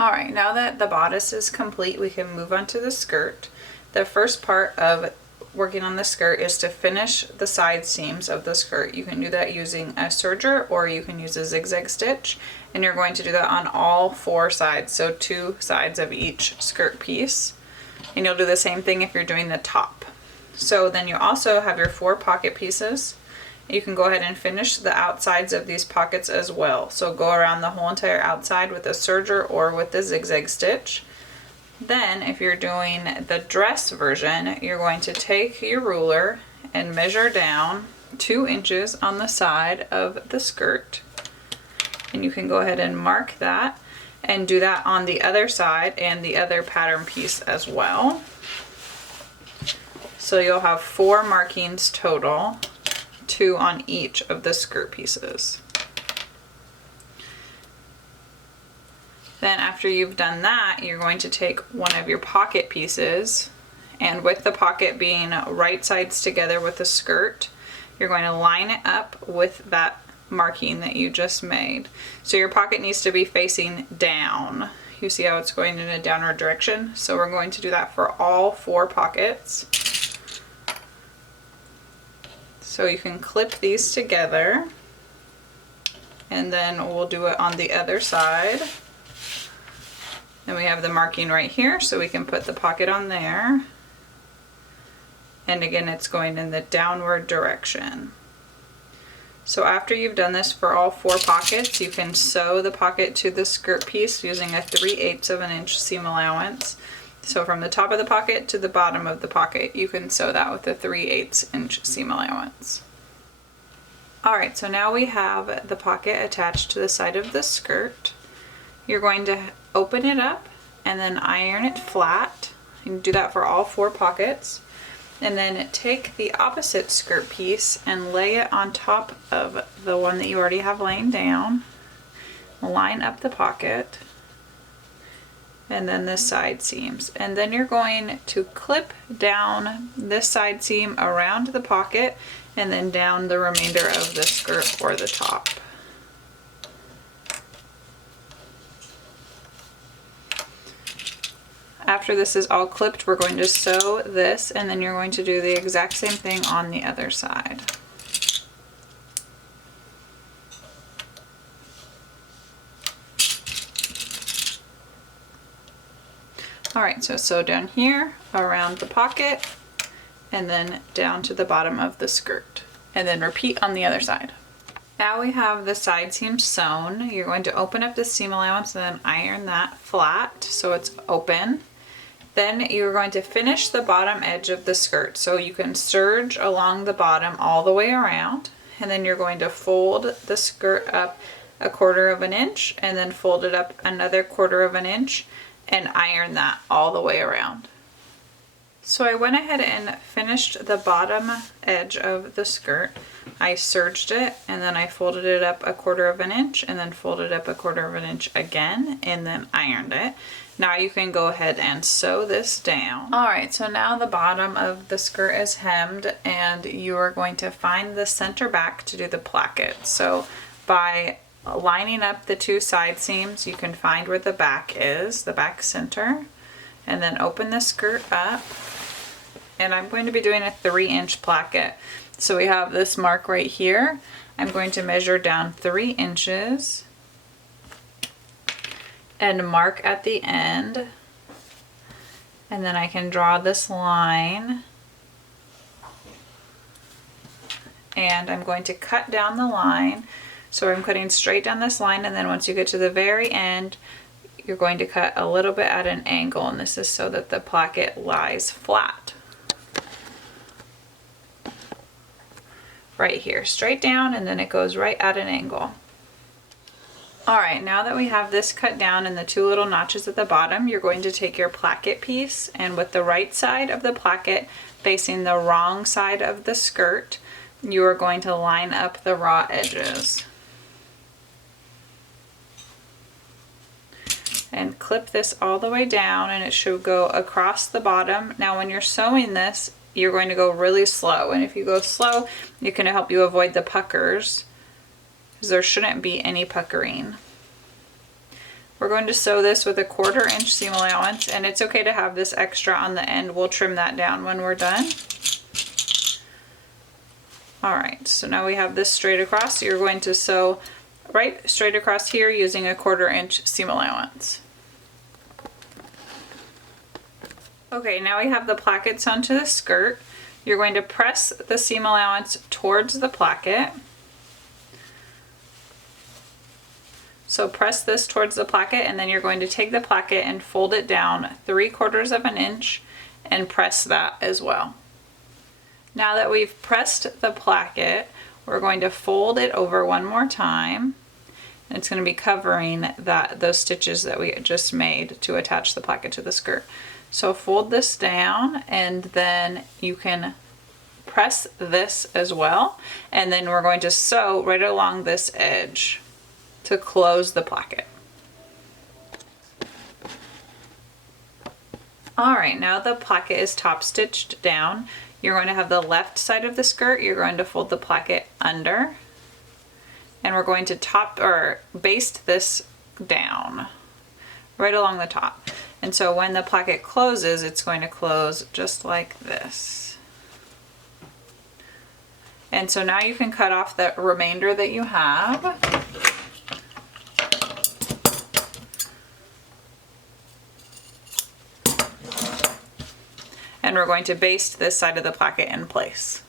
All right, now that the bodice is complete, we can move on to the skirt. The first part of working on the skirt is to finish the side seams of the skirt. You can do that using a serger or you can use a zigzag stitch, and you're going to do that on all 4 sides, so 2 sides of each skirt piece. And you'll do the same thing if you're doing the top. So then you also have your 4 pocket pieces. You can go ahead and finish the outsides of these pockets as well. So go around the whole entire outside with a serger or with the zigzag stitch. Then if you're doing the dress version, you're going to take your ruler and measure down 2 inches on the side of the skirt. And you can go ahead and mark that and do that on the other side and the other pattern piece as well. So you'll have 4 markings total, 2 on each of the skirt pieces. Then after you've done that, you're going to take one of your pocket pieces, and with the pocket being right sides together with the skirt, you're going to line it up with that marking that you just made. So your pocket needs to be facing down. You see how it's going in a downward direction? So we're going to do that for all 4 pockets. So you can clip these together, and then we'll do it on the other side. And we have the marking right here, so we can put the pocket on there. And again, it's going in the downward direction. So after you've done this for all 4 pockets, you can sew the pocket to the skirt piece using a 3/8 of an inch seam allowance. So from the top of the pocket to the bottom of the pocket, you can sew that with a 3/8 inch seam allowance. Alright, so now we have the pocket attached to the side of the skirt. You're going to open it up and then iron it flat. You can do that for all 4 pockets. And then take the opposite skirt piece and lay it on top of the one that you already have laying down. Line up the pocket. And then the side seams. And then you're going to clip down this side seam around the pocket and then down the remainder of the skirt or the top. After this is all clipped, we're going to sew this, and then you're going to do the exact same thing on the other side. Alright, so sew down here around the pocket and then down to the bottom of the skirt, and then repeat on the other side. Now we have the side seam sewn. You're going to open up the seam allowance and then iron that flat so it's open. Then you're going to finish the bottom edge of the skirt, so you can serge along the bottom all the way around, and then you're going to fold the skirt up 1/4 of an inch and then fold it up another 1/4 of an inch and iron that all the way around. So I went ahead and finished the bottom edge of the skirt. I serged it and then I folded it up 1/4 of an inch and then folded up 1/4 of an inch again and then ironed it. Now you can go ahead and sew this down. Alright, so now the bottom of the skirt is hemmed and you are going to find the center back to do the placket. So by lining up the 2 side seams, you can find where the back is, the back center, and then open the skirt up. And I'm going to be doing a 3-inch placket. So we have this mark right here. I'm going to measure down 3 inches and mark at the end. And then I can draw this line. And I'm going to cut down the line. So I'm cutting straight down this line, and then once you get to the very end, you're going to cut a little bit at an angle, and this is so that the placket lies flat. Right here, straight down, and then it goes right at an angle. Alright, now that we have this cut down and the 2 little notches at the bottom, you're going to take your placket piece, and with the right side of the placket facing the wrong side of the skirt, you are going to line up the raw edges. And clip this all the way down, and it should go across the bottom. Now when you're sewing this, you're going to go really slow, and if you go slow, it can help you avoid the puckers, because there shouldn't be any puckering. We're going to sew this with a 1/4 inch seam allowance, and it's okay to have this extra on the end. We'll trim that down when we're done. All right, so now we have this straight across. You're going to sew right straight across here using a 1/4 inch seam allowance. Okay, now we have the plackets onto the skirt. You're going to press the seam allowance towards the placket. So press this towards the placket, and then you're going to take the placket and fold it down 3/4 of an inch and press that as well. Now that we've pressed the placket, we're going to fold it over one more time. And it's going to be covering those stitches that we just made to attach the placket to the skirt. So fold this down, and then you can press this as well. And then we're going to sew right along this edge to close the placket. All right, now the placket is top stitched down. You're going to have the left side of the skirt. You're going to fold the placket under, and we're going to baste this down right along the top. And so when the placket closes, it's going to close just like this. And so now you can cut off the remainder that you have. And we're going to baste this side of the placket in place.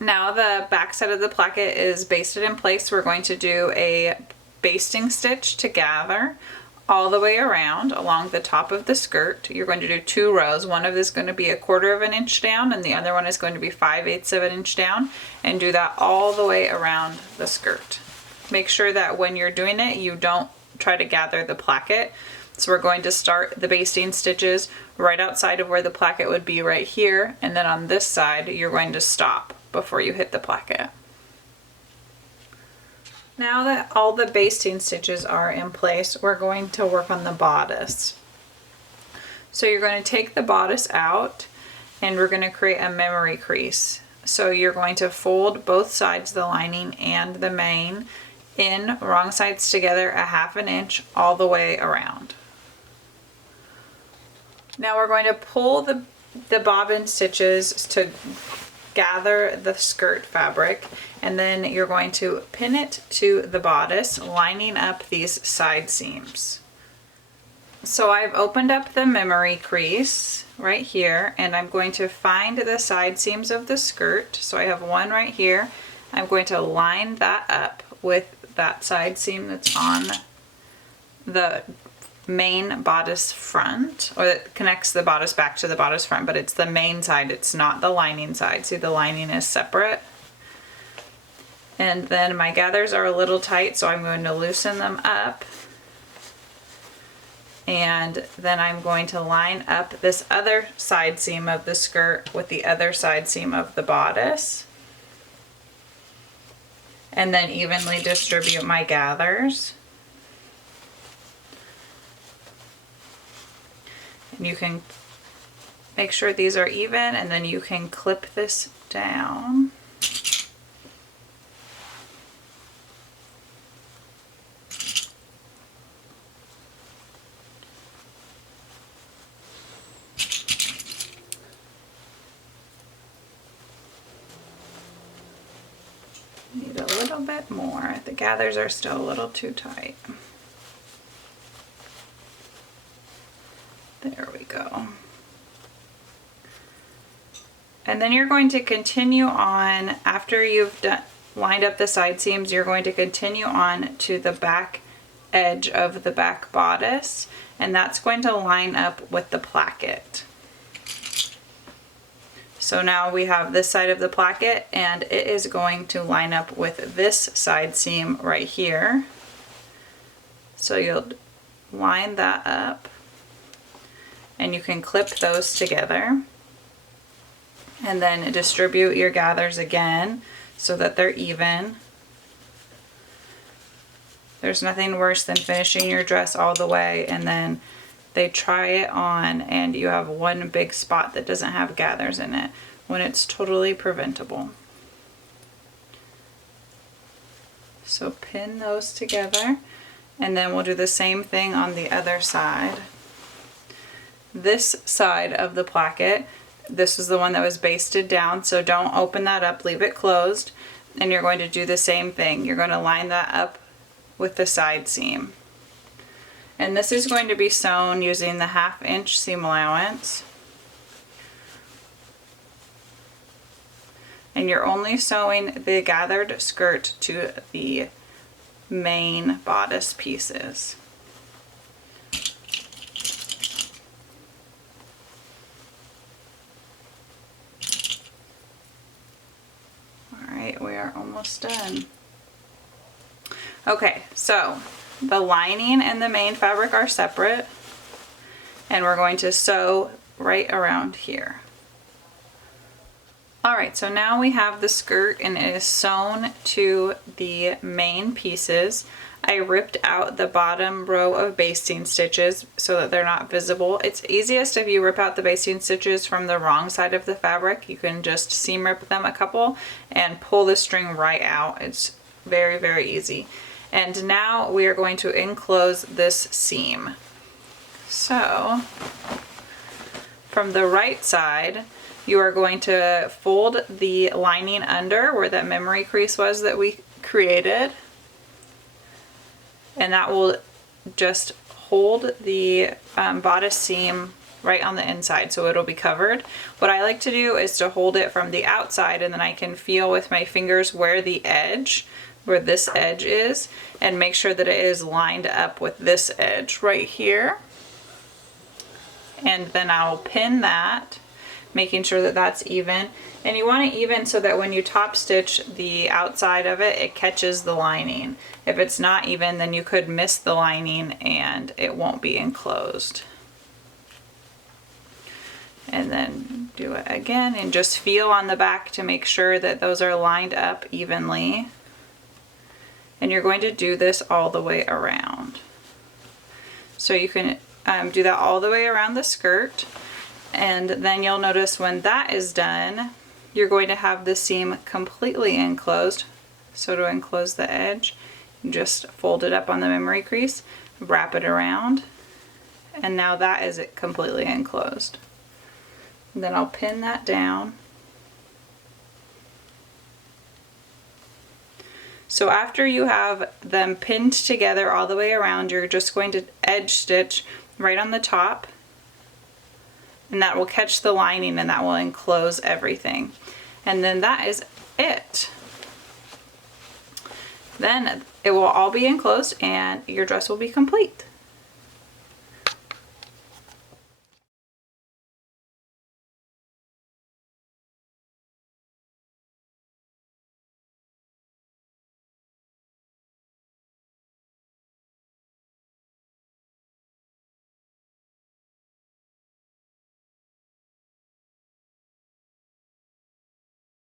Now the back side of the placket is basted in place. We're going to do a basting stitch to gather all the way around along the top of the skirt. You're going to do 2 rows. One of this is going to be a 1/4 of an inch down, and the other one is going to be 5/8 of an inch down, and do that all the way around the skirt. Make sure that when you're doing it, you don't try to gather the placket. So we're going to start the basting stitches right outside of where the placket would be right here, and then on this side you're going to stop before you hit the placket. Now that all the basting stitches are in place, we're going to work on the bodice. So you're going to take the bodice out, and we're going to create a memory crease. So you're going to fold both sides, the lining and the main, in wrong sides together 1/2 inch all the way around. Now we're going to pull the bobbin stitches to gather the skirt fabric, and then you're going to pin it to the bodice, lining up these side seams. So I've opened up the memory crease right here, and I'm going to find the side seams of the skirt. So I have one right here. I'm going to line that up with that side seam that's on the main bodice front, or that connects the bodice back to the bodice front, but it's the main side, it's not the lining side. See, the lining is separate. And then my gathers are a little tight, so I'm going to loosen them up. And then I'm going to line up this other side seam of the skirt with the other side seam of the bodice. And then evenly distribute my gathers. And you can make sure these are even, and then you can clip this down. Need a little bit more. The gathers are still a little too tight. There we go. And then you're going to continue on, after you've lined up the side seams, you're going to continue on to the back edge of the back bodice, and that's going to line up with the placket. So now we have this side of the placket, and it is going to line up with this side seam right here. So you'll line that up, and you can clip those together, and then distribute your gathers again so that they're even. There's nothing worse than finishing your dress all the way and then they try it on and you have one big spot that doesn't have gathers in it, when it's totally preventable. So pin those together, And then we'll do the same thing on the other side. This side of the placket, this is the one that was basted down, so don't open that up, leave it closed. And you're going to do the same thing. You're going to line that up with the side seam. And this is going to be sewn using the 1/2 inch seam allowance. And you're only sewing the gathered skirt to the main bodice pieces. Alright, we are almost done. Okay, so the lining and the main fabric are separate, and we're going to sew right around here. Alright, so now we have the skirt and it is sewn to the main pieces. I ripped out the bottom row of basting stitches so that they're not visible. It's easiest if you rip out the basting stitches from the wrong side of the fabric. You can just seam rip them a couple and pull the string right out. It's very, very easy. And now we are going to enclose this seam. So from the right side, you are going to fold the lining under where that memory crease was that we created. And that will just hold the bodice seam right on the inside, so it'll be covered. What I like to do is to hold it from the outside, and then I can feel with my fingers where the edge, where this edge is, and make sure that it is lined up with this edge right here. And then I'll pin that, making sure that that's even. And you want it even so that when you top stitch the outside of it, it catches the lining. If it's not even, then you could miss the lining and it won't be enclosed. And then do it again and just feel on the back to make sure that those are lined up evenly. And you're going to do this all the way around. So you can do that all the way around the skirt. And then you'll notice when that is done, you're going to have the seam completely enclosed. So to enclose the edge, you just fold it up on the memory crease, wrap it around, and now that is it completely enclosed. And then I'll pin that down. So after you have them pinned together all the way around, you're just going to edge stitch right on the top, and that will catch the lining and that will enclose everything. And then that is it. Then it will all be enclosed and your dress will be complete.